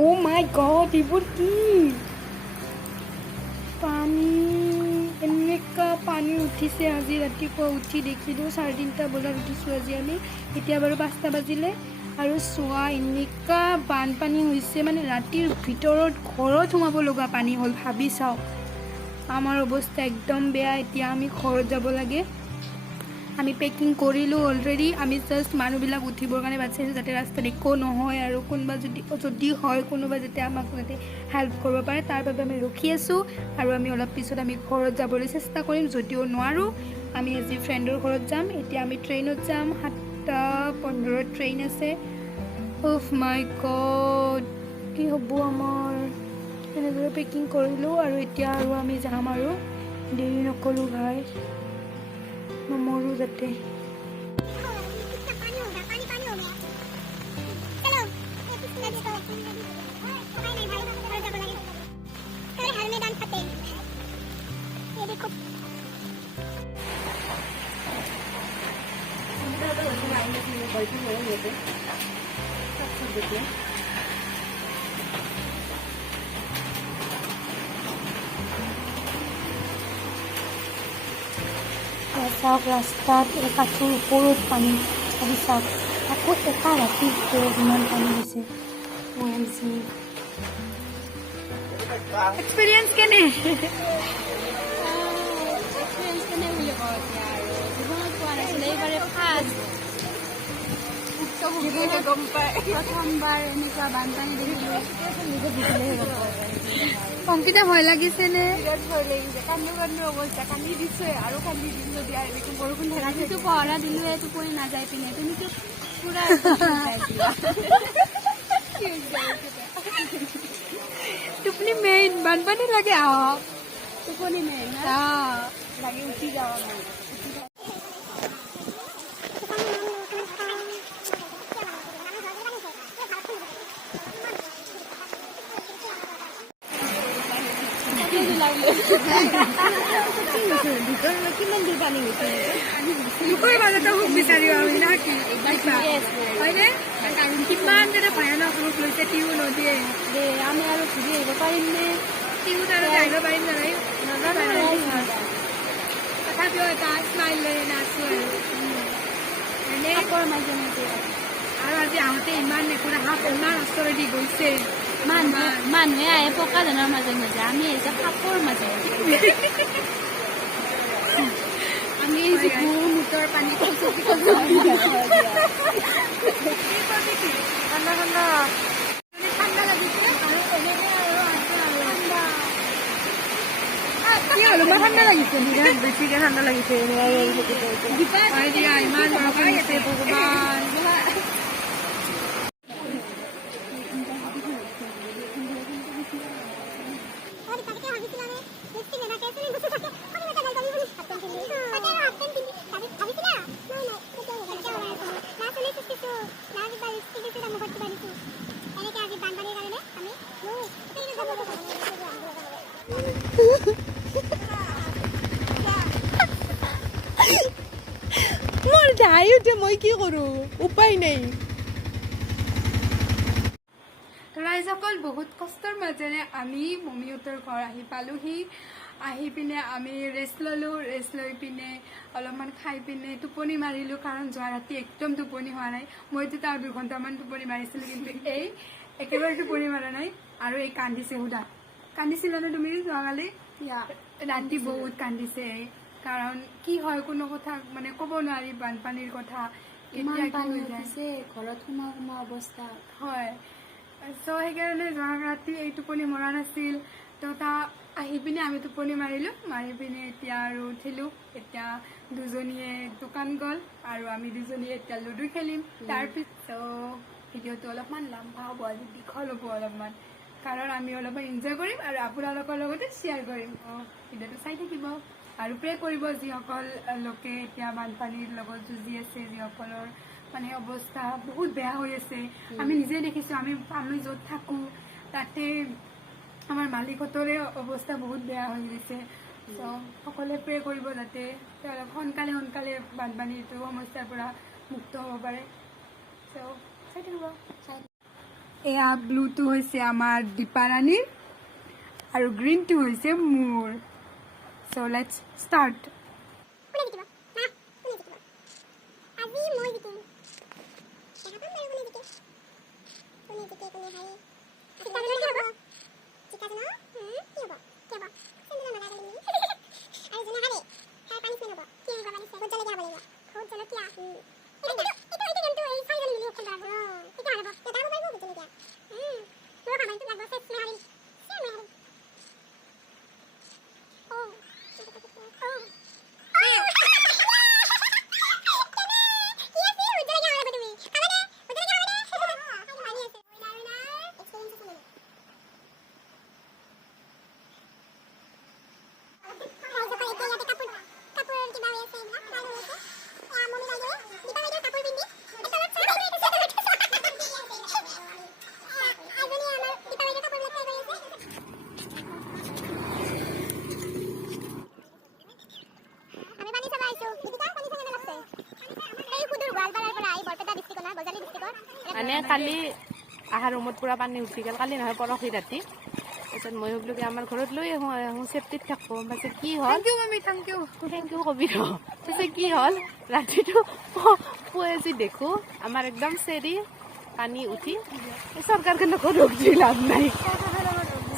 Oh my god, এইবোৰ কি পানী এনেকুৱা পানী উঠিছে আজি ৰাতিপুৱা উঠি দেখিলোঁ 3:30 বজাত উঠিছোঁ আজি আমি এতিয়া বাৰু 5টা বাজিলে আৰু চোৱা এনেকুৱা বানপানী হৈছে মানে ৰাতিৰ ভিতৰত ঘৰত সোমাব লগা পানী হ'ল ভাবি চাওক আমাৰ অৱস্থা একদম বেয়া এতিয়া আমি ঘৰত যাব লাগে আমি পেকিং কৰিলোঁ অলৰেডি আমি জাষ্ট মানুহবিলাক উঠিবৰ কাৰণে বাচ্ছাইছোঁ যাতে ৰাস্তাত একো নহয় আৰু কোনোবা যদি হয় কোনোবা যাতে আমাক যাতে হেল্প কৰিব পাৰে তাৰ বাবে আমি ৰখি আছোঁ আৰু আমি অলপ পিছত আমি ঘৰত যাবলৈ চেষ্টা কৰিম যদিও নোৱাৰোঁ আমি আজি ফ্ৰেণ্ডৰ ঘৰত যাম এতিয়া আমি ট্ৰেইনত যাম 7:15 ট্ৰেইন আছে অফ মাই গড কি হ'ব আমাৰ এনেদৰে পেকিং কৰিলোঁ আৰু এতিয়া আৰু আমি যাম আৰু দেৰি নকৰোঁ ভাই নমৰোঁ যাতে চাওক ৰাস্তাত কাঠৰ ওপৰত পানী আহি চাওক আকৌ এটা ৰাতিৰ ভিতৰত ইমান পানী হৈছে এক্সপিৰিয়েঞ্চ কেনে বুলি কওঁ এতিয়া আৰু জীৱনত পোৱা নাছিলে এইবাৰে ফাৰ্ষ্ট গম পায় প্ৰথমবাৰ এনেকুৱা বানপানী দেখিলোঁ কম্পিউটাৰ ভয় লাগিছেনে ভয় লাগিছে কান্দো অৱস্থা কান্দি দিছে আৰু কান্দি দিম যদি বৰষুণ ৰাতিটো পহৰা দিলোঁ টোপনি নাযায় পিনে তুমিতো পুৰা টোপনি মেইন বানপানী লাগে আহক টোপনি মেইন লাগে উঠি যাওঁ কিমান দূৰ পানী হৈছে বিচাৰি হয়নে কিমান যে ভয়ানক ৰূপ লৈছে টিউ নদীয়ে আমি আৰু ঘূৰি আহিব পাৰিম নে টিউত আৰু আহিব পাৰিম নাই তথাপিও এটা স্মাইল লৈ নাচো আৰু মাজে মাজে আৰু আজি আহোঁতে ইমান একোটা সাপ ইমান ওচৰেদি গৈছে মানুহে আহে পকা ধানৰ মাজে মাজে আমি আহিছে সাপৰ মাজে আমি মুঠৰ পানী ঠাণ্ডা ঠাণ্ডা ঠাণ্ডা লাগিছে আৰু এনেকে আৰু কি হ'ল মই ঠাণ্ডা লাগিছে বিৰাট বেছিকে ঠাণ্ডা লাগিছে ইমান ভগৱান মোৰ যাই উঠে মই কি কৰোঁ উপায় নাই ৰাইজসকল বহুত কষ্টৰ মাজেৰে আমি মমিহঁতৰ ঘৰ আহি পালোহি আহি পিনে আমি ৰেষ্ট ল'লোঁ ৰেষ্ট লৈ পিনে অলপমান খাই পিনে টোপনি মাৰিলোঁ কাৰণ যোৱা ৰাতি একদম টোপনি হোৱা নাই মইতো তাৰ 2 ঘণ্টামান টোপনি মাৰিছিলোঁ কিন্তু এই একেবাৰে টোপনি মাৰা নাই আৰু এই কান্দিছে সুধা কান্দিছিলানে তুমি যোৱাকালি ৰাতি বহুত কান্দিছে কাৰণ কি হয় কোনো কথা মানে ক'ব নোৱাৰি বানপানীৰ কথা কেতিয়া কি হৈ যায় ঘৰত সোমোৱা অৱস্থা হয় চ' সেইকাৰণে যোৱা ৰাতি এই টোপনি মৰা নাছিল তো আহি পিনে আমি টোপনি মাৰিলোঁ মাৰি পিনে এতিয়া আৰু উঠিলোঁ এতিয়া দুজনীয়ে দোকান গ'ল আৰু আমি দুজনীয়ে এতিয়া লুডু খেলিম তাৰপিছত ভিডিঅ'টো অলপমান লম্বা হ'ব আজি দীঘল হ'ব অলপমান কাৰণ আমি অলপমান এনজয় কৰিম আৰু আপোনালোকৰ লগতে শ্বেয়াৰ কৰিম ভিডিঅ'টো চাই থাকিব আৰু প্ৰে কৰিব যিসকল লোকে এতিয়া বানপানীৰ লগত যুঁজি আছে যিসকলৰ মানে অৱস্থা বহুত বেয়া হৈ আছে আমি নিজে দেখিছোঁ আমি য'ত থাকোঁ তাতে আমাৰ মালিকহঁতৰে অৱস্থা বহুত বেয়া হৈ গৈছে চ' সকলোৱে প্ৰে কৰিব যাতে তেওঁলোক সোনকালে বানপানীটো সমস্যাৰ পৰা মুক্ত হ'ব পাৰে চ' চাই থাকিব এয়া ব্লুটো হৈছে আমাৰ দীপাৰাণীৰ আৰু গ্ৰীণটো হৈছে মোৰ চ' লেটছ ষ্টাৰ্ট মানে কালি আহাৰ ৰুমত পুৰা পানী উঠি গ'ল কালি নহয় পৰহি ৰাতি তাৰপিছত মই ভাবিলোঁ কি আমাৰ ঘৰত লৈ আহোঁ ছেফটিত থাকোঁ তাৰপিছত কি হ'ল থেংক ইউ কবি ৰ তাৰপিছত কি হ'ল ৰাতিটো পুৱাই যি দেখোঁ আমাৰ একদম চেৰি পানী উঠি চৰকাৰকে নকৌ দুখ দি লাভ নাই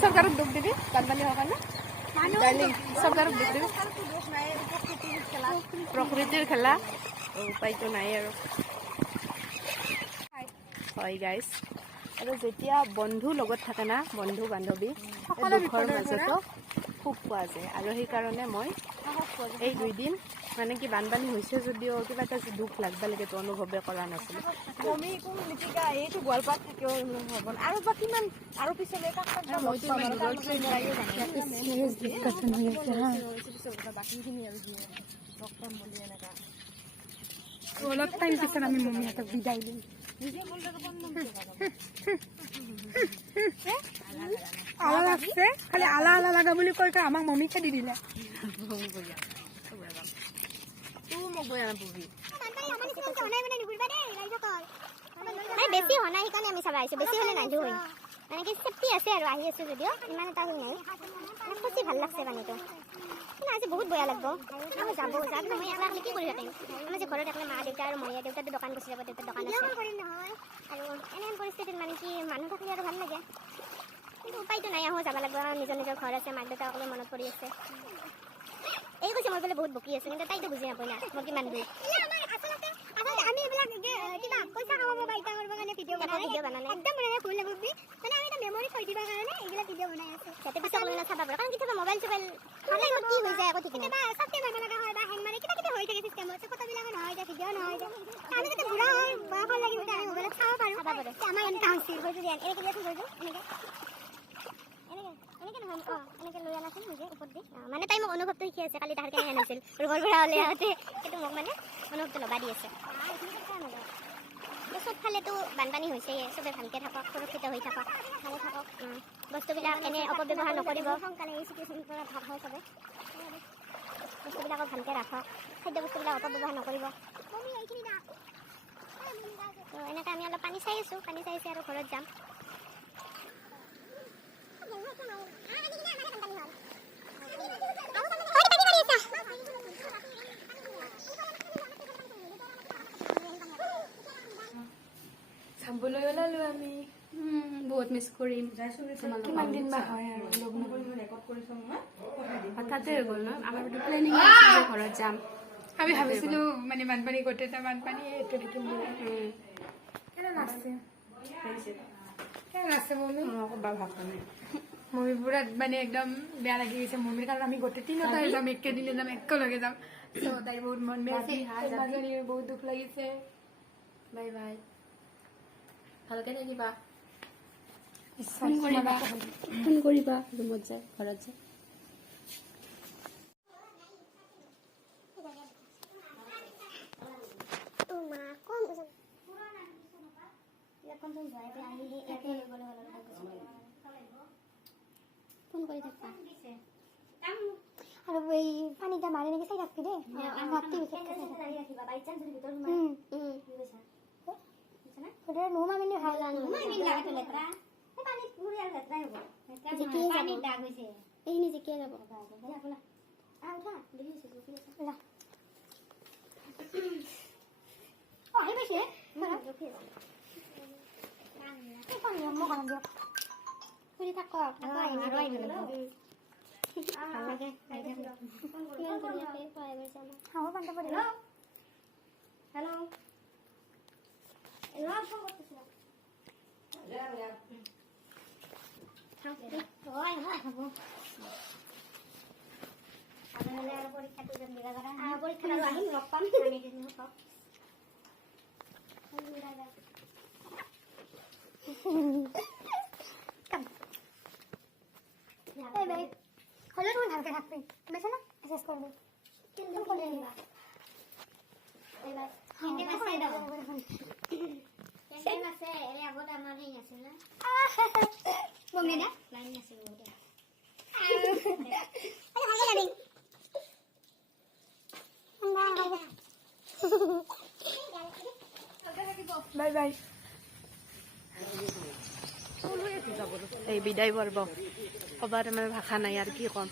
চৰকাৰক দুখ দিবি বানপানী হোৱাৰ কাৰণে চৰকাৰক দুখ দিবি প্ৰকৃতিৰ খেলা উপায়টো নাই আৰু হয় গাইজ আৰু যেতিয়া বন্ধু লগত থাকে না বন্ধু বান্ধৱী দুখৰ মাজতো সুখ পোৱা যায় আৰু সেইকাৰণে মই এই 2 দিন মানে কি বানপানী হৈছে যদিও কিবা এটা দুখ লাগবা লাগে তো অনুভৱে কৰা নাছিলোঁ অলপ টাইম পিছত আমি মমিহঁতক বিদায় দিম আলা লাগছে খালি আলা আলা লাগা বুলি কৈ কৈ আমাক মমিকে দি দিলে বেছি হোৱা নাই সেইকাৰণে আমি চাব আহিছোঁ বেছি হ'লে নাইতো হয় মানে কি চেফটি আছে আৰু আহি আছোঁ যদিও ইমান এটা হৈ নাই মানে খুচি ভাল লাগছে পানীটো কিন্তু আজি বহুত বেয়া লাগব আমি যাব যাক মই একলা কি কৰি থাকিম আমি যে ঘৰত একলা মা দেউতা আৰু মই দেউতাটো দোকান গুচি যাব দেউতাৰ দোকান আছে আৰু এনে পৰিস্থিতিত মানে কি মানুহ থাকিলে আৰু ভাল লাগে কিন্তু উপায়টো নাই আহোঁ যাব লাগিব আমাৰ নিজৰ নিজৰ ঘৰ আছে মাক দেউতাসকলে মনত পৰি আছে এই কৈছে মই বোলে বহুত বকি আছোঁ কিন্তু তাইতো বুজি নাপায় না মই কিমান দূৰ আমি এইবিলাক কিবা পইচা কামাব বা ইটা কৰিব কাৰণে ভিডিঅ' বনাই একদম মানে ভুল লাগবি মানে আমি এটা মেমৰি থৈ দিবৰ কাৰণে এইবিলাক ভিডিঅ' বনাই আছো যাতে পিছত লৈ নাচাবা কাৰণ কেতিয়াবা মোবাইল চোবাইল মানে কি হৈ যায় আকৌ ঠিক নাই বা সবকে মাৰিব লগা হয় বা হেং মাৰি কিবা কিবি হৈ থাকে চিষ্টেমত ফটোবিলাক নহয় যায় ভিডিঅ' নহয় যায় আমি যেতিয়া বুঢ়া হয় বয়স লাগিব আমি মোবাইলত চাব পাৰোঁ আমাৰ এনেকুৱা হৈছিল হয়তো এনেকৈ দিয়াচোন হয়তো এনেকৈ নহয় এনেকৈ লৈ আনাচোন নিজে ওপৰত দি মানে তাই মোক অনুভৱটো শিকি আছে কালি তাহাৰ কেনে আনিছিল ৰুমৰ পৰা ওলাই আহোঁতে সেইটো মোক মানে অনুভৱটো ল'বা দি আছে চবফালেতো বানপানী হৈছে চবে ভালকৈ থাকক সুৰক্ষিত হৈ থাকক ভালে থাকক বস্তুবিলাক এনে অপব্যৱহাৰ নকৰিব সোনকালে এই চিটুৱেশ্যনৰ পৰা ভাল হয় চবে বস্তুবিলাকক ভালকৈ ৰাখক খাদ্য বস্তুবিলাক অপব্যৱহাৰ নকৰিব এনেকৈ আমি অলপ পানী চাই আছোঁ আৰু ঘৰত যাম চাবলৈ ওলালো আমি বহুত মিছ কৰিম কিমান দিন বা হয় আৰু হঠাতে হৈ গ'ল ন আমাৰ প্লেনিং ঘৰত যাম আমি ভাবিছিলোঁ মানে বানপানী গোটেইটা বানপানী এইটো দেখিম বুলি কেনে নাচছে মমি মমি পুৰা মানে একদম বেয়া লাগি গৈছে মমিৰ কাৰণ আমি গোটেই তিনিওটাই যাম একেদিনে যাম একেলগে যাম ত' তাই বহুত মন বেয়া আছে বহুত দুখ লাগিছে বাই বাই ভালকে থাকিবা ফোন কৰিবা ৰুমত যায় ঘৰত যায় ফোন কৰি থাকবা আৰু এই পানীটা মাৰি নেকি চাই থাকবি দেই ৰাতি এইখিনি জিকিয়ে যাব হলেও তুমি ভালকে থাকবি বুঝছো না শেষ করবি বাই বাই এই বিদায় পৰ্ব ক'বাৰ মানে ভাষা নাই আৰু কি ক'ম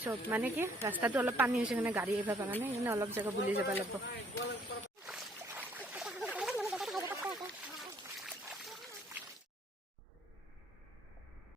চব মানে কি ৰাস্তাটো অলপ পানী হৈছে কাৰণে গাড়ী আহিব পৰা নাই সেইকাৰণে অলপ জেগা বুলি যাব লাগিব